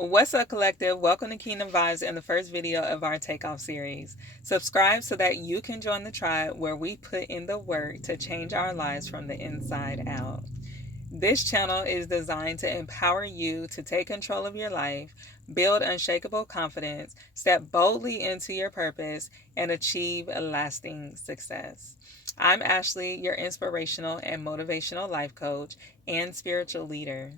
What's up, collective? Welcome to Kingdom Vibes and the first video of our Takeoff series. Subscribe so that you can join the tribe where we put in the work to change our lives from the inside out. This channel is designed to empower you to take control of your life, build unshakable confidence, step boldly into your purpose, and achieve lasting success. I'm Ashley, your inspirational and motivational life coach and spiritual leader.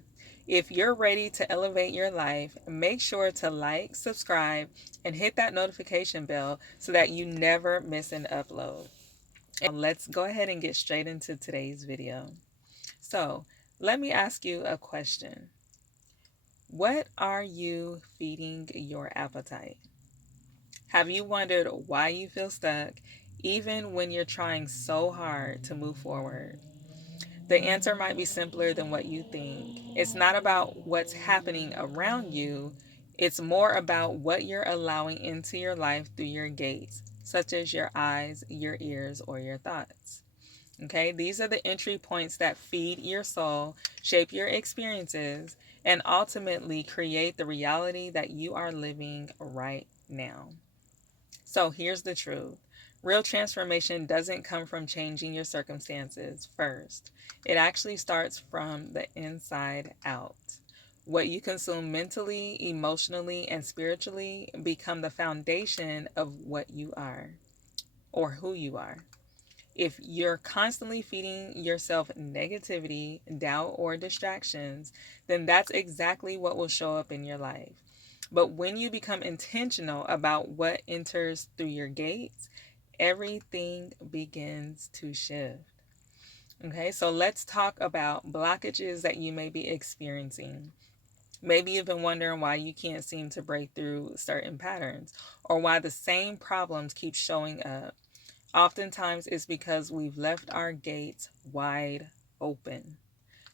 If you're ready to elevate your life, make sure to like, subscribe, and hit that notification bell so that you never miss an upload. And let's go ahead and get straight into today's video. So, let me ask you a question. What are you feeding your appetite? Have you wondered why you feel stuck even when you're trying so hard to move forward? The answer might be simpler than what you think. It's not about what's happening around you, it's more about what you're allowing into your life through your gates, such as your eyes, your ears, or your thoughts. Okay, these are the entry points that feed your soul, shape your experiences, and ultimately create the reality that you are living right now. So here's the truth. Real transformation doesn't come from changing your circumstances first. It actually starts from the inside out. What you consume mentally, emotionally, and spiritually become the foundation of what you are or who you are. If you're constantly feeding yourself negativity, doubt, or distractions, then that's exactly what will show up in your life. But when you become intentional about what enters through your gates, everything begins to shift. Okay, so let's talk about blockages that you may be experiencing. Maybe you've been wondering why you can't seem to break through certain patterns or why the same problems keep showing up. Oftentimes, it's because we've left our gates wide open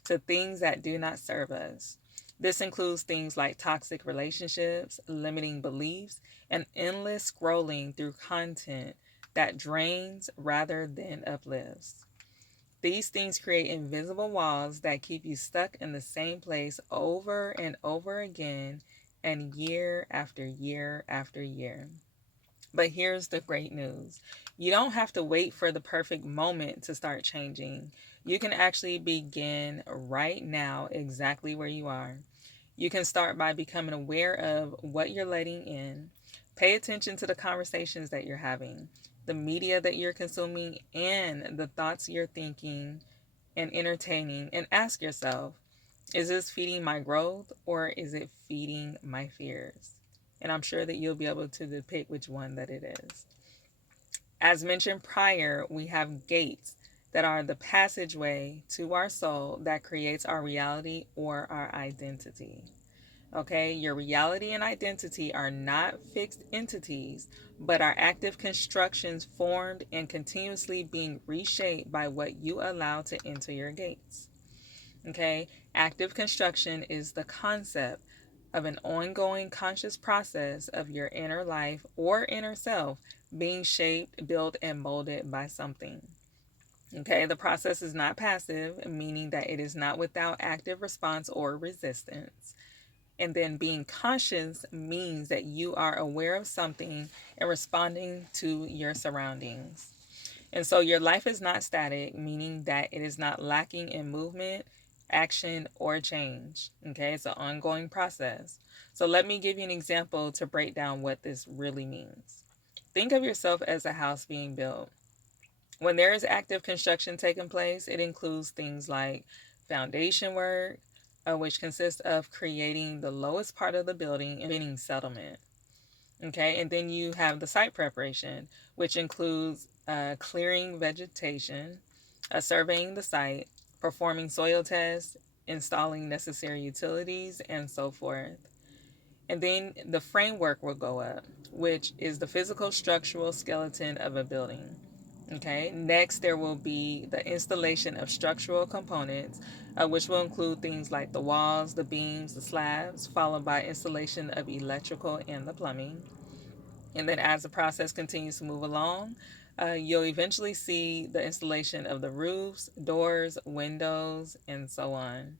to things that do not serve us. This includes things like toxic relationships, limiting beliefs, and endless scrolling through content that drains rather than uplifts. These things create invisible walls that keep you stuck in the same place over and over again and year after year after year. But here's the great news. You don't have to wait for the perfect moment to start changing. You can actually begin right now, exactly where you are. You can start by becoming aware of what you're letting in. Pay attention to the conversations that you're having, the media that you're consuming, and the thoughts you're thinking and entertaining. And ask yourself, is this feeding my growth or is it feeding my fears? And I'm sure that you'll be able to depict which one that it is. As mentioned prior, we have gates that are the passageway to our soul that creates our reality or our identity. Okay, your reality and identity are not fixed entities, but are active constructions formed and continuously being reshaped by what you allow to enter your gates. Okay, active construction is the concept of an ongoing conscious process of your inner life or inner self being shaped, built, and molded by something. Okay, the process is not passive, meaning that it is not without active response or resistance. And then being conscious means that you are aware of something and responding to your surroundings. And so your life is not static, meaning that it is not lacking in movement, action, or change. Okay, it's an ongoing process. So let me give you an example to break down what this really means. Think of yourself as a house being built. When there is active construction taking place, it includes things like foundation work, which consists of creating the lowest part of the building and beginning settlement. Okay, and then you have the site preparation, which includes clearing vegetation, surveying the site, performing soil tests, installing necessary utilities, and so forth. And then the framework will go up, which is the physical structural skeleton of a building. Okay, next there will be the installation of structural components, which will include things like the walls, the beams, the slabs, followed by installation of electrical and the plumbing. And then as the process continues to move along, you'll eventually see the installation of the roofs, doors, windows, and so on.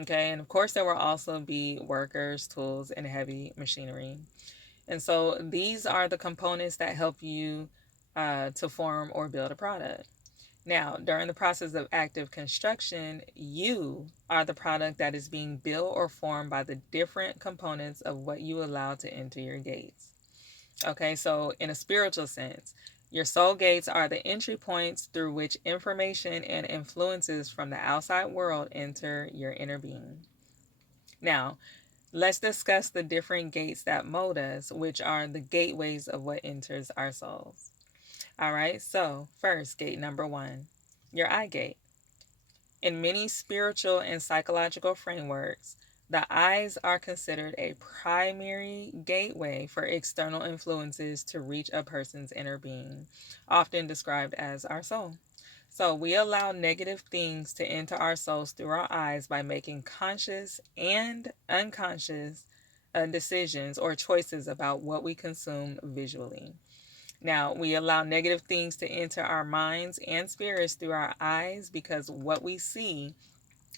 Okay, and of course, there will also be workers, tools, and heavy machinery. And so these are the components that help you to form or build a product. Now, during the process of active construction, you are the product that is being built or formed by the different components of what you allow to enter your gates. Okay, so in a spiritual sense, your soul gates are the entry points through which information and influences from the outside world enter your inner being. Now, let's discuss the different gates that mold us, which are the gateways of what enters our souls. All right, so first, gate number one, your eye gate. In many spiritual and psychological frameworks, the eyes are considered a primary gateway for external influences to reach a person's inner being, often described as our soul. So, we allow negative things to enter our souls through our eyes by making conscious and unconscious decisions or choices about what we consume visually. Now, we allow negative things to enter our minds and spirits through our eyes because what we see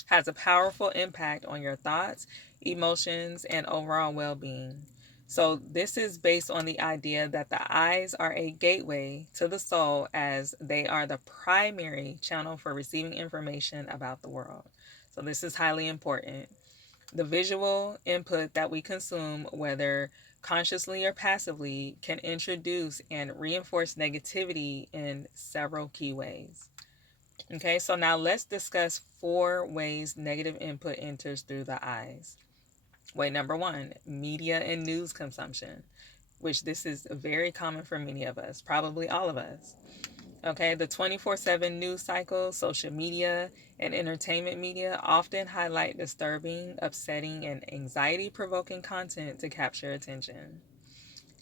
has a powerful impact on your thoughts, emotions, and overall well being. So, this is based on the idea that the eyes are a gateway to the soul as they are the primary channel for receiving information about the world. So, this is highly important. The visual input that we consume, whether consciously or passively, can introduce and reinforce negativity in several key ways. Okay, so now let's discuss 4 ways negative input enters through the eyes. Way number one, media and news consumption, which this is very common for many of us, probably all of us. Okay, the 24/7 news cycle, social media, and entertainment media often highlight disturbing, upsetting, and anxiety provoking content to capture attention.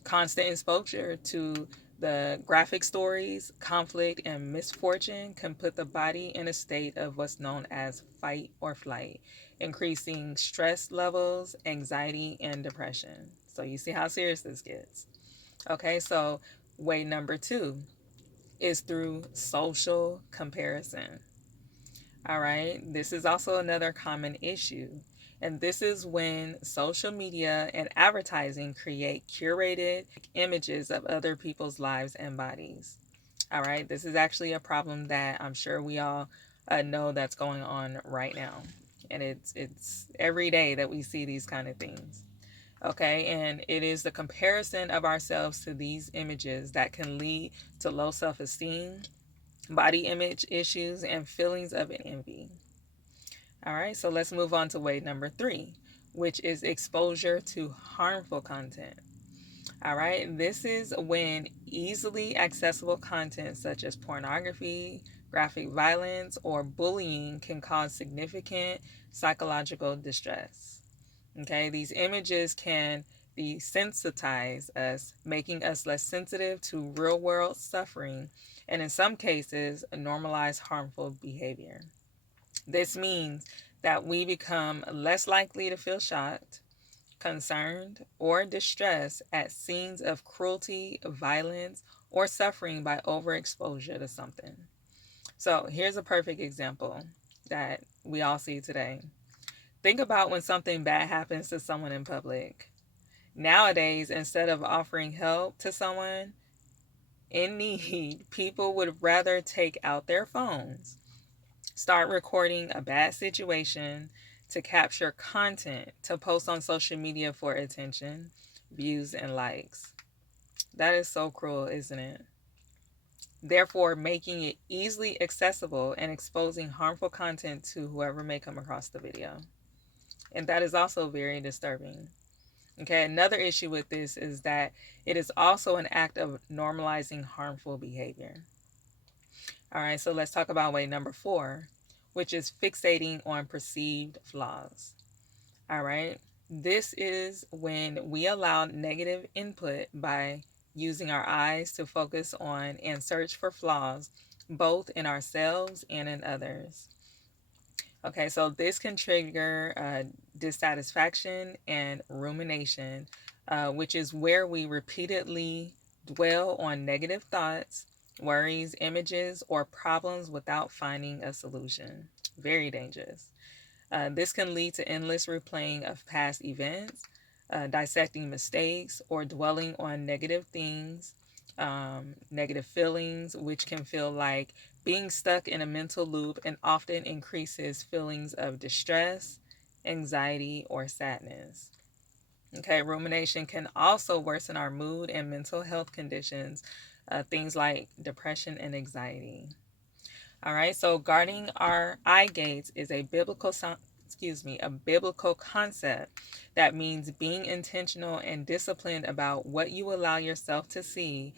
Constant exposure to the graphic stories, conflict, and misfortune can put the body in a state of what's known as fight or flight, increasing stress levels, anxiety, and depression. So, you see how serious this gets. Okay, so way number two is through social comparison. All right, this is also another common issue. And this is when social media and advertising create curated images of other people's lives and bodies. All right, this is actually a problem that I'm sure we all know that's going on right now. And it's every day that we see these kind of things. Okay, and it is the comparison of ourselves to these images that can lead to low self esteem, body image issues, and feelings of envy. All right, so let's move on to way number three, which is exposure to harmful content. All right, this is when easily accessible content such as pornography, graphic violence, or bullying can cause significant psychological distress. Okay, these images can desensitize us, making us less sensitive to real world suffering, and in some cases, normalize harmful behavior. This means that we become less likely to feel shocked, concerned, or distressed at scenes of cruelty, violence, or suffering by overexposure to something. So, here's a perfect example that we all see today. Think about when something bad happens to someone in public. Nowadays, instead of offering help to someone in need, people would rather take out their phones, start recording a bad situation to capture content to post on social media for attention, views, and likes. That is so cruel, isn't it? Therefore, making it easily accessible and exposing harmful content to whoever may come across the video. And that is also very disturbing. Okay, another issue with this is that it is also an act of normalizing harmful behavior. All right, so let's talk about way number four, which is fixating on perceived flaws. All right, this is when we allow negative input by using our eyes to focus on and search for flaws, both in ourselves and in others. Okay, so this can trigger dissatisfaction and rumination, which is where we repeatedly dwell on negative thoughts, worries, images, or problems without finding a solution. Very dangerous. This can lead to endless replaying of past events, dissecting mistakes, or dwelling on negative things, negative feelings, which can feel like being stuck in a mental loop and often increases feelings of distress, anxiety, or sadness. Okay, rumination can also worsen our mood and mental health conditions, things like depression and anxiety. All right, so guarding our eye gates is a biblical concept that means being intentional and disciplined about what you allow yourself to see,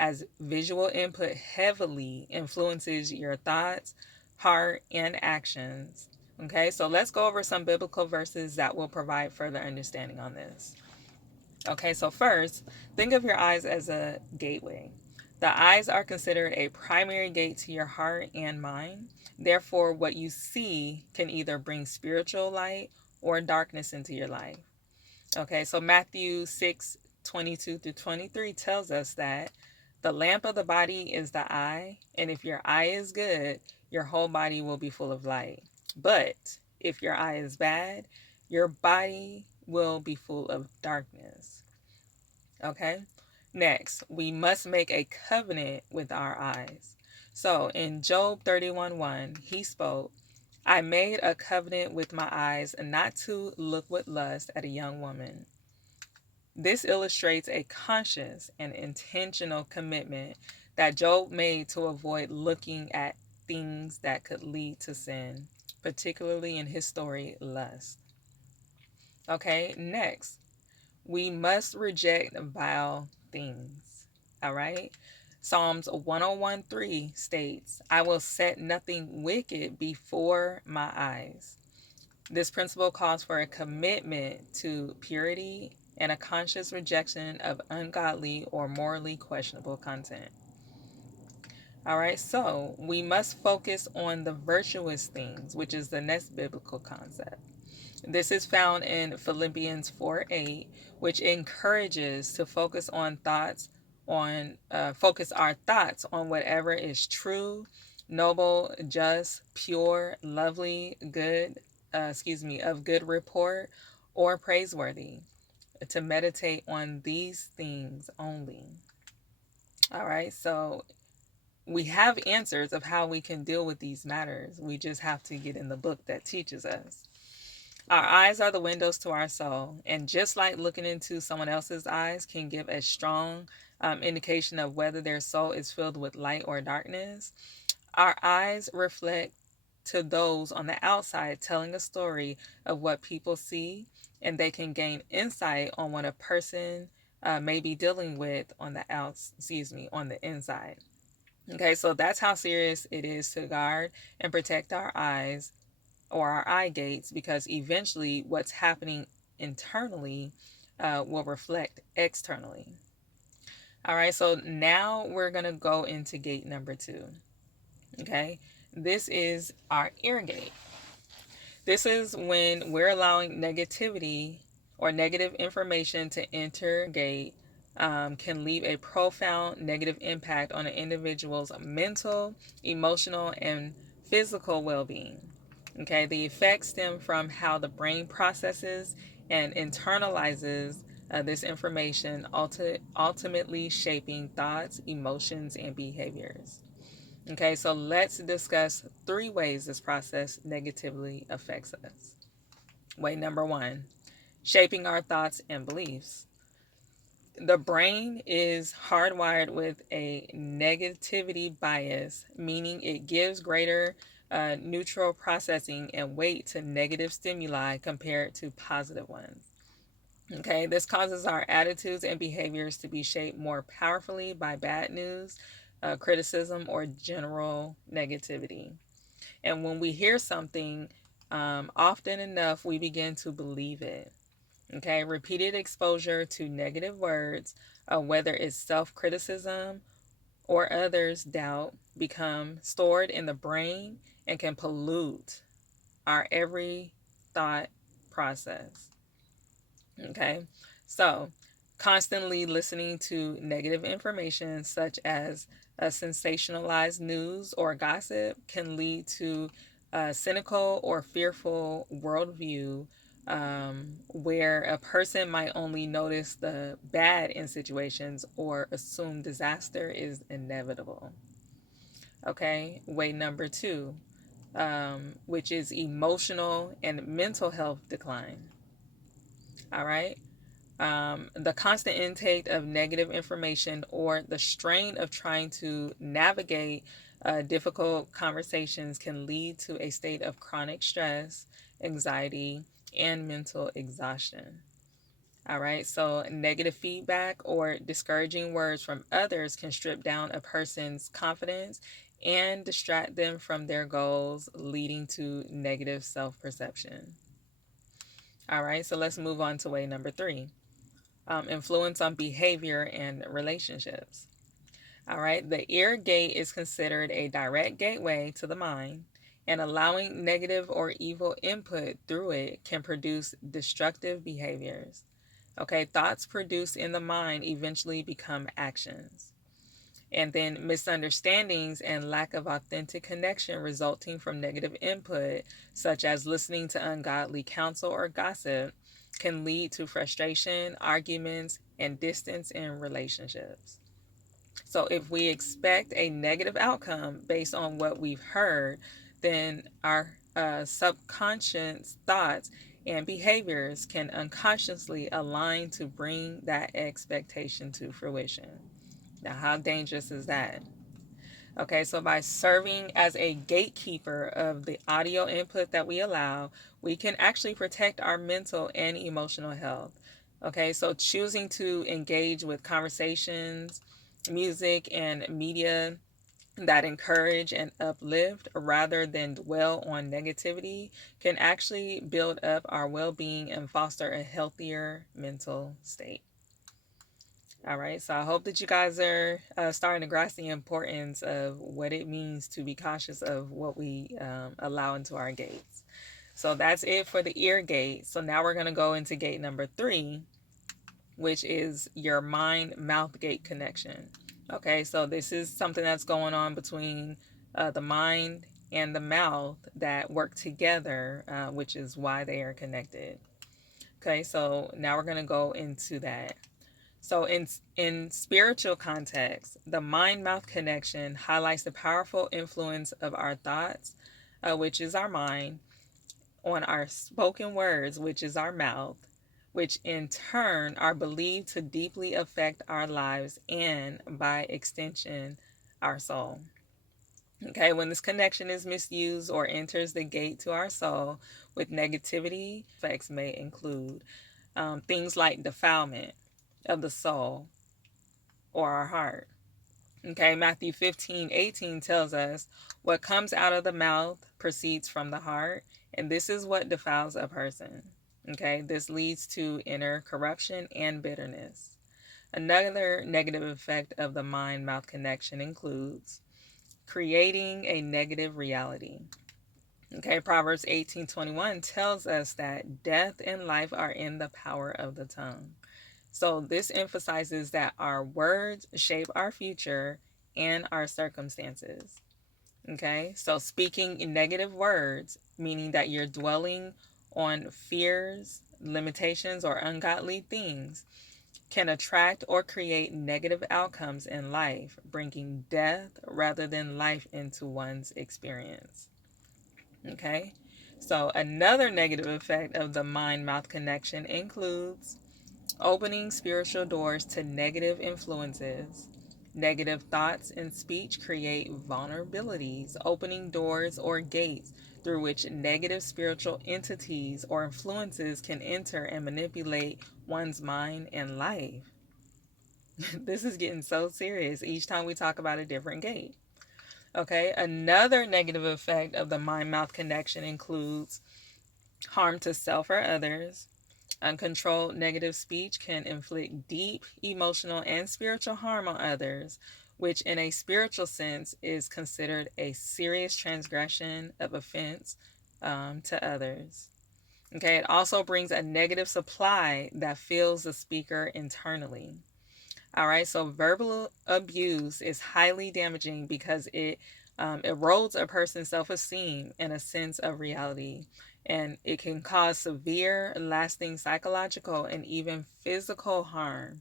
as visual input heavily influences your thoughts, heart, and actions. Okay, so let's go over some biblical verses that will provide further understanding on this. Okay, so first, think of your eyes as a gateway. The eyes are considered a primary gate to your heart and mind. Therefore, what you see can either bring spiritual light or darkness into your life. Okay, so Matthew 6:22 through 23 tells us that the lamp of the body is the eye, and if your eye is good, your whole body will be full of light. But if your eye is bad, your body will be full of darkness. Okay? Next, we must make a covenant with our eyes. So in Job 31:1, he spoke, I made a covenant with my eyes not to look with lust at a young woman. This illustrates a conscious and intentional commitment that Job made to avoid looking at things that could lead to sin, particularly in his story, lust. Okay, next, we must reject vile things. All right. Psalms 101:3 states, I will set nothing wicked before my eyes. This principle calls for a commitment to purity and a conscious rejection of ungodly or morally questionable content. All right, so we must focus on the virtuous things, which is the next biblical concept. This is found in Philippians 4:8, which encourages to focus our thoughts on whatever is true, noble, just, pure, lovely, of good report, or praiseworthy. To meditate on these things only. All right, so we have answers of how we can deal with these matters. We just have to get in the book that teaches us. Our eyes are the windows to our soul, and just like looking into someone else's eyes can give a strong indication of whether their soul is filled with light or darkness, our eyes reflect to those on the outside, telling a story of what people see, and they can gain insight on what a person may be dealing with on the inside. Okay, so that's how serious it is to guard and protect our eyes or our eye gates, because eventually what's happening internally will reflect externally. All right, so now we're going to go into gate number 2. Okay, this is our ear gate. This is when we're allowing negativity or negative information to enter gate. Can leave a profound negative impact on an individual's mental, emotional, and physical well-being. Okay, the effects stem from how the brain processes and internalizes this information, ultimately shaping thoughts, emotions, and behaviors. Okay, so let's discuss 3 ways this process negatively affects us. Way number 1, shaping our thoughts and beliefs. The brain is hardwired with a negativity bias, meaning it gives greater neutral processing and weight to negative stimuli compared to positive ones. Okay, this causes our attitudes and behaviors to be shaped more powerfully by bad news, criticism, or general negativity. And when we hear something often enough, we begin to believe it. Okay, repeated exposure to negative words, whether it's self-criticism or others' doubt, become stored in the brain and can pollute our every thought process. Okay, so constantly listening to negative information such as a sensationalized news or gossip can lead to A cynical or fearful worldview, where a person might only notice the bad in situations or assume disaster is inevitable. Okay, way number two, which is emotional and mental health decline. All right. The constant intake of negative information or the strain of trying to navigate difficult conversations can lead to a state of chronic stress, anxiety, and mental exhaustion. All right, so negative feedback or discouraging words from others can strip down a person's confidence and distract them from their goals, leading to negative self perception. All right, so let's move on to way number three, influence on behavior and relationships. All right, the ear gate is considered a direct gateway to the mind, and allowing negative or evil input through it can produce destructive behaviors. Okay, thoughts produced in the mind eventually become actions. And then misunderstandings and lack of authentic connection resulting from negative input, such as listening to ungodly counsel or gossip, can lead to frustration, arguments, and distance in relationships. So, if we expect a negative outcome based on what we've heard, then our subconscious thoughts and behaviors can unconsciously align to bring that expectation to fruition. Now, how dangerous is that? Okay, so by serving as a gatekeeper of the audio input that we allow, we can actually protect our mental and emotional health. Okay, so choosing to engage with conversations, music, and media that encourage and uplift rather than dwell on negativity can actually build up our well being and foster a healthier mental state. All right, so I hope that you guys are starting to grasp the importance of what it means to be cautious of what we allow into our gates. So that's it for the ear gate. So now we're going to go into gate number three, which is your mind mouth gate connection. Okay, so this is something that's going on between the mind and the mouth that work together, which is why they are connected. Okay, so now we're going to go into that. So, in spiritual context, the mind mouth connection highlights the powerful influence of our thoughts, which is our mind, on our spoken words, which is our mouth, which in turn are believed to deeply affect our lives and, by extension, our soul. Okay, when this connection is misused or enters the gate to our soul with negativity, effects may include things like defilement of the soul or our heart. Okay, Matthew 15:18 tells us what comes out of the mouth proceeds from the heart, and this is what defiles a person. Okay, this leads to inner corruption and bitterness. Another negative effect of the mind mouth connection includes creating a negative reality. Okay, Proverbs 18:21 tells us that death and life are in the power of the tongue. So this emphasizes that our words shape our future and our circumstances. Okay, so speaking in negative words, meaning that you're dwelling on fears, limitations, or ungodly things, can attract or create negative outcomes in life, bringing death rather than life into one's experience. Okay, so another negative effect of the mind mouth connection includes opening spiritual doors to negative influences. Negative thoughts and speech create vulnerabilities, opening doors or gates through which negative spiritual entities or influences can enter and manipulate one's mind and life. This is getting so serious each time we talk about a different gate. Okay, another negative effect of the mind mouth connection includes harm to self or others. Uncontrolled negative speech can inflict deep emotional and spiritual harm on others, which in a spiritual sense is considered a serious transgression of offense to others. Okay, it also brings a negative supply that fills the speaker internally. All right, so verbal abuse is highly damaging because it erodes a person's self-esteem and a sense of reality, and it can cause severe, lasting psychological and even physical harm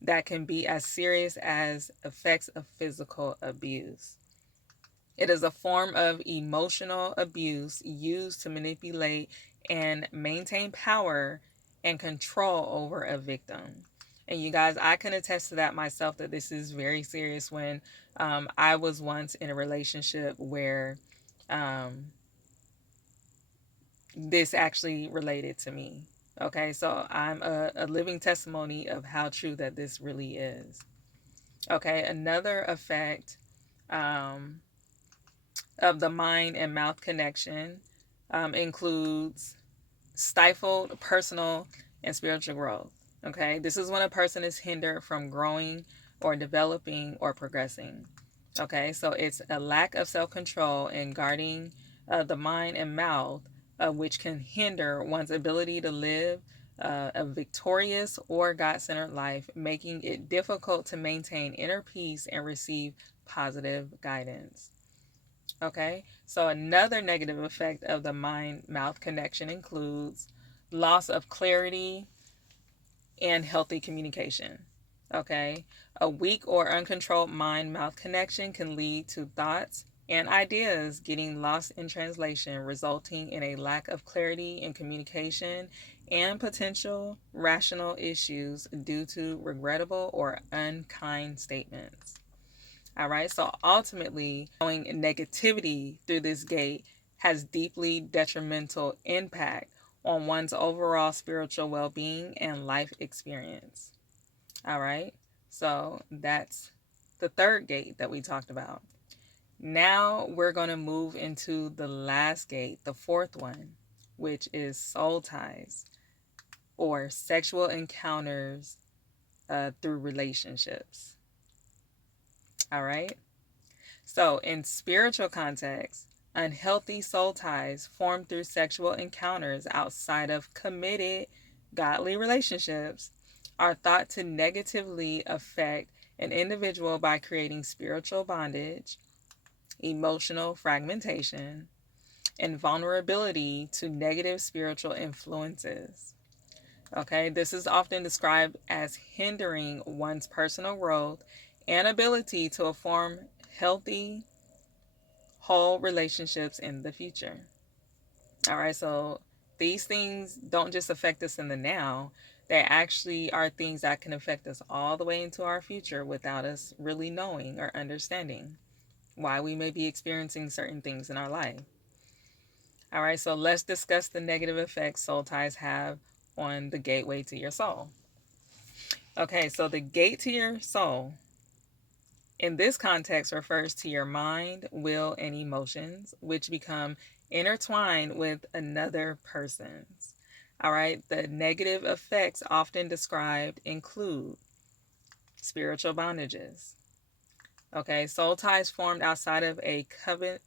that can be as serious as effects of physical abuse. It is a form of emotional abuse used to manipulate and maintain power and control over a victim. And you guys, I can attest to that myself, that this is very serious. When I was once in a relationship where this actually related to me. Okay, so I'm a living testimony of how true that this really is. Okay, another effect of the mind and mouth connection includes stifled personal and spiritual growth. Okay, this is when a person is hindered from growing or developing or progressing. Okay, so it's a lack of self control and guarding the mind and mouth, which can hinder one's ability to live a victorious or God centered life, making it difficult to maintain inner peace and receive positive guidance. Okay, so another negative effect of the mind mouth connection includes loss of clarity and healthy communication. Okay, a weak or uncontrolled mind mouth connection can lead to thoughts and ideas getting lost in translation, resulting in a lack of clarity in communication and potential rational issues due to regrettable or unkind statements. All right, so ultimately, showing negativity through this gate has deeply detrimental impact on one's overall spiritual well being and life experience. All right, so that's the third gate that we talked about. Now we're going to move into the last gate, the fourth one, which is soul ties or sexual encounters through relationships. All right. So, in spiritual context, unhealthy soul ties formed through sexual encounters outside of committed godly relationships are thought to negatively affect an individual by creating spiritual bondage, emotional fragmentation, and vulnerability to negative spiritual influences. Okay, this is often described as hindering one's personal growth and ability to form healthy whole relationships in the future. All right, so these things don't just affect us in the now, they actually are things that can affect us all the way into our future without us really knowing or understanding why we may be experiencing certain things in our life. All right, so let's discuss the negative effects soul ties have on the gateway to your soul. Okay, so the gate to your soul in this context refers to your mind, will, and emotions, which become intertwined with another person's. All right, the negative effects often described include spiritual bondages. Okay, soul ties formed outside of a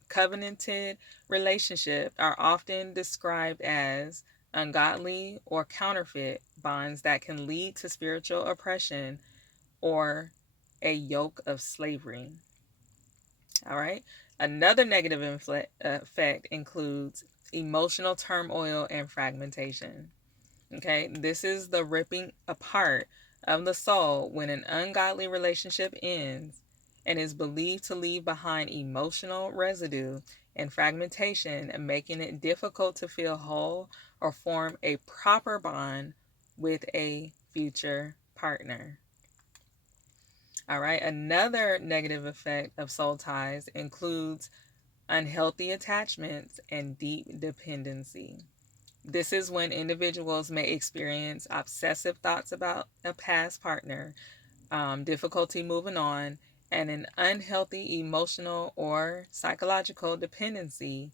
covenanted relationship are often described as ungodly or counterfeit bonds that can lead to spiritual oppression or a yoke of slavery. All right. Another negative effect includes emotional turmoil and fragmentation. Okay. This is the ripping apart of the soul when an ungodly relationship ends and is believed to leave behind emotional residue and fragmentation, making it difficult to feel whole or form a proper bond with a future partner. All right, another negative effect of soul ties includes unhealthy attachments and deep dependency. This is when individuals may experience obsessive thoughts about a past partner, difficulty moving on, and an unhealthy emotional or psychological dependency,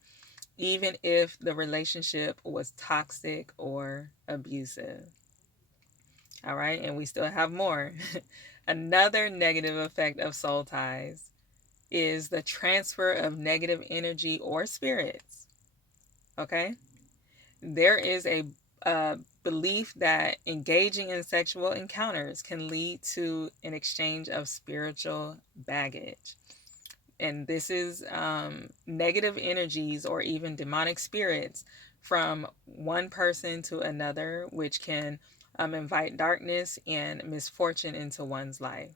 even if the relationship was toxic or abusive. All right, and we still have more. Another negative effect of soul ties is the transfer of negative energy or spirits. Okay, there is a belief that engaging in sexual encounters can lead to an exchange of spiritual baggage. And this is negative energies or even demonic spirits from one person to another, which can invite darkness and misfortune into one's life.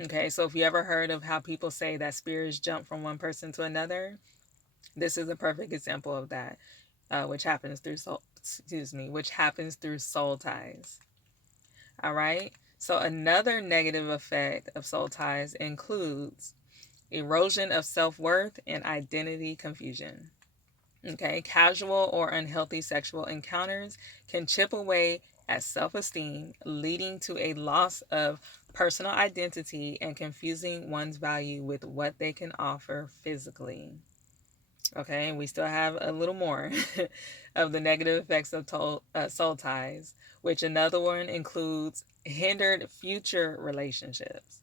Okay, so if you ever heard of how people say that spirits jump from one person to another, this is a perfect example of that, which happens through which happens through soul ties. All right. So another negative effect of soul ties includes erosion of self-worth and identity confusion. Okay, casual or unhealthy sexual encounters can chip away at self-esteem, leading to a loss of personal identity and confusing one's value with what they can offer physically. Okay, and we still have a little more of the negative effects of soul ties, which another one includes hindered future relationships.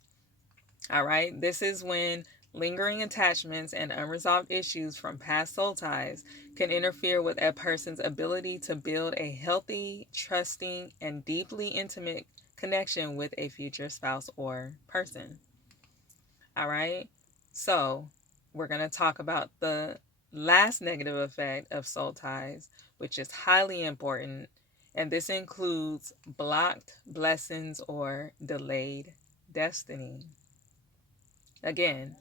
All right, this is when lingering attachments and unresolved issues from past soul ties can interfere with a person's ability to build a healthy, trusting, and deeply intimate connection with a future spouse or person. All right, so we're going to talk about the last negative effect of soul ties, which is highly important, and this includes blocked blessings or delayed destiny. Again,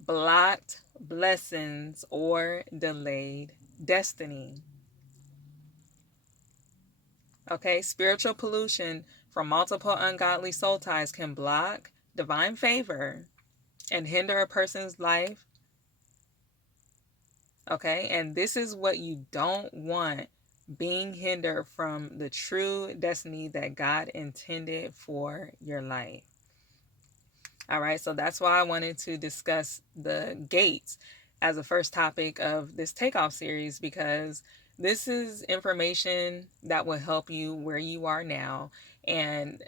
blocked blessings or delayed destiny. Okay, spiritual pollution from multiple ungodly soul ties can block divine favor and hinder a person's life. Okay, and this is what you don't want, being hindered from the true destiny that God intended for your life. All right, so that's why I wanted to discuss the gates as the first topic of this takeoff series, because this is information that will help you where you are now. And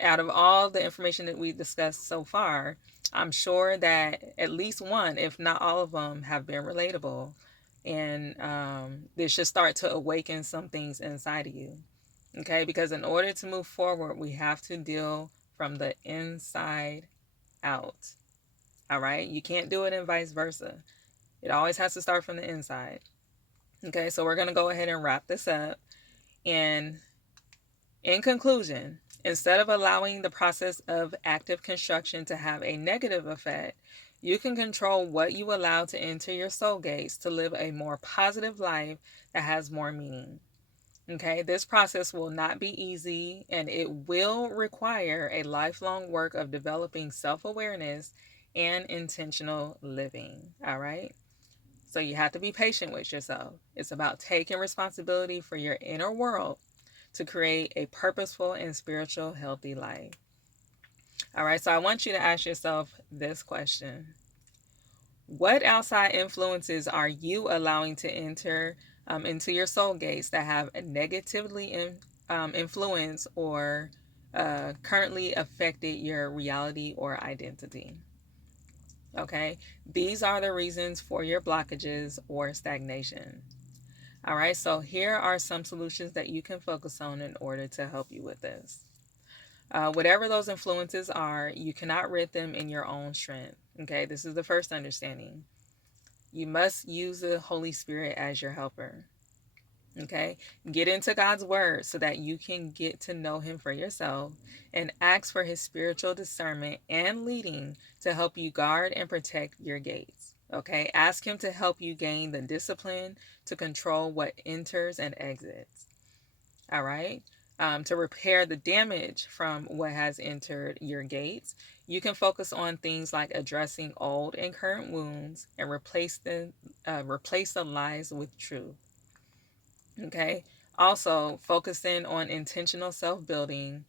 out of all the information that we discussed so far, I'm sure that at least one, if not all of them, have been relatable. And this should start to awaken some things inside of you. Okay, because in order to move forward, we have to deal from the inside out. All right, you can't do it and vice versa. It always has to start from the inside. Okay, so we're going to go ahead and wrap this up. And in conclusion, instead of allowing the process of active construction to have a negative effect, you can control what you allow to enter your soul gates to live a more positive life that has more meaning. Okay, this process will not be easy, and it will require a lifelong work of developing self-awareness and intentional living. All right, so you have to be patient with yourself. It's about taking responsibility for your inner world to create a purposeful and spiritual healthy life. All right, so I want you to ask yourself this question: what outside influences are you allowing to enter into your soul gates that have negatively influenced or currently affected your reality or identity? Okay, these are the reasons for your blockages or stagnation. All right, so here are some solutions that you can focus on in order to help you with this. Whatever those influences are, you cannot rid them in your own strength. Okay, this is the first understanding. You must use the Holy Spirit as your helper. Okay, get into God's word so that you can get to know Him for yourself and ask for His spiritual discernment and leading to help you guard and protect your gates. Okay, ask Him to help you gain the discipline to control what enters and exits. All right, to repair the damage from what has entered your gates, you can focus on things like addressing old and current wounds and replace the lies with truth. Okay. Also, focusing on intentional self-building.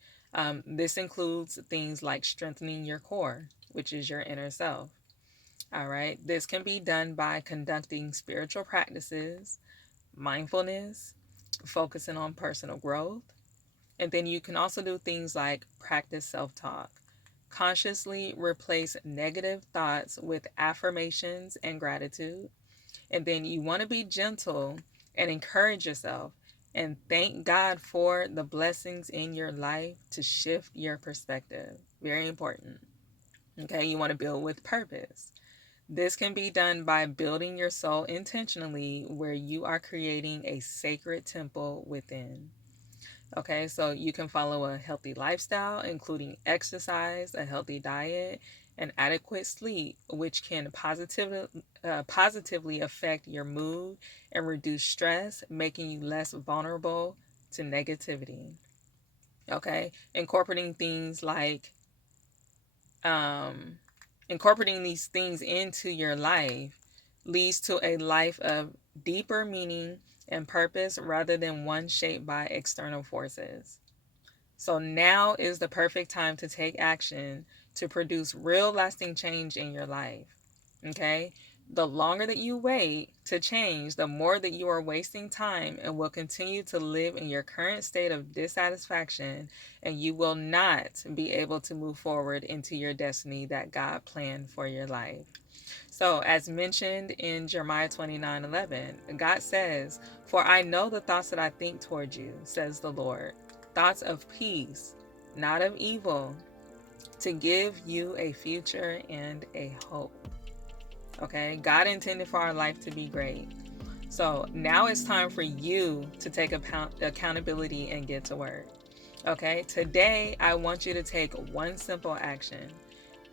This includes things like strengthening your core, which is your inner self. All right. This can be done by conducting spiritual practices, mindfulness, focusing on personal growth. And then you can also do things like practice self-talk. Consciously replace negative thoughts with affirmations and gratitude. And then you want to be gentle and encourage yourself and thank God for the blessings in your life to shift your perspective. Very important. Okay, you want to build with purpose. This can be done by building your soul intentionally, where you are creating a sacred temple within. Okay, so you can follow a healthy lifestyle, including exercise, a healthy diet, and adequate sleep, which can positively affect your mood and reduce stress, making you less vulnerable to negativity. Okay, um, incorporating these things into your life leads to a life of deeper meaning and purpose rather than one shaped by external forces. So now is the perfect time to take action to produce real lasting change in your life. Okay? The longer that you wait to change, the more that you are wasting time and will continue to live in your current state of dissatisfaction, and you will not be able to move forward into your destiny that God planned for your life. So, as mentioned in Jeremiah 29:11, God says, "For I know the thoughts that I think toward you, says the Lord, thoughts of peace, not of evil, to give you a future and a hope." Okay, God intended for our life to be great. So now it's time for you to take accountability and get to work. Okay, today I want you to take one simple action.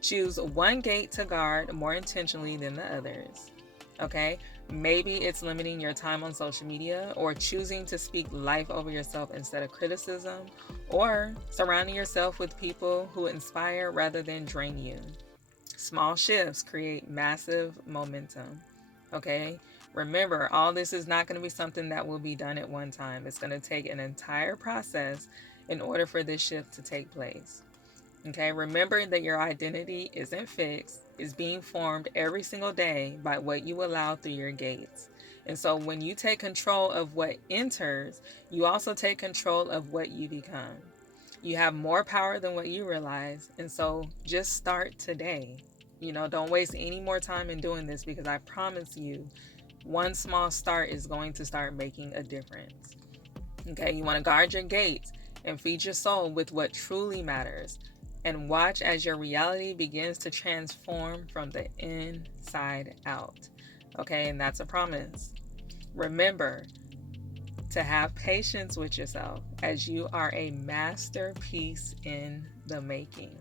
Choose one gate to guard more intentionally than the others. Okay, maybe it's limiting your time on social media, or choosing to speak life over yourself instead of criticism, or surrounding yourself with people who inspire rather than drain you. Small shifts create massive momentum. Okay? Remember, all this is not going to be something that will be done at one time. It's going to take an entire process in order for this shift to take place. Okay? Remember that your identity isn't fixed, it's being formed every single day by what you allow through your gates. And so when you take control of what enters, you also take control of what you become. You have more power than what you realize. And so just start today. Don't waste any more time in doing this, because I promise you, one small start is going to start making a difference. Okay, you want to guard your gates and feed your soul with what truly matters, and watch as your reality begins to transform from the inside out. Okay, and that's a promise. Remember to have patience with yourself, as you are a masterpiece in the making.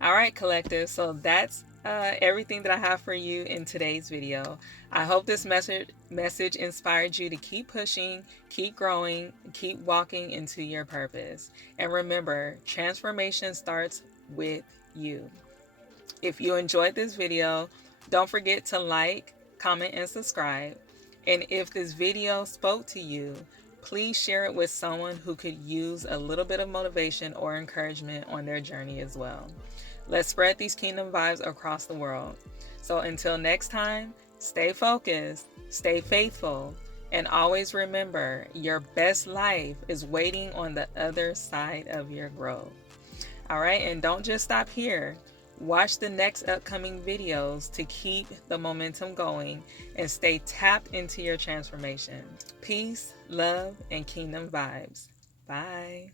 All right, collective. So that's everything that I have for you in today's video. I hope this message inspired you to keep pushing, keep growing, keep walking into your purpose. And remember, transformation starts with you. If you enjoyed this video, don't forget to like, comment, and subscribe. And if this video spoke to you, please share it with someone who could use a little bit of motivation or encouragement on their journey as well. Let's spread these kingdom vibes across the world. So until next time, stay focused, stay faithful, and always remember, your best life is waiting on the other side of your growth. All right, and don't just stop here. Watch the next upcoming videos to keep the momentum going and stay tapped into your transformation. Peace, love, and kingdom vibes. Bye.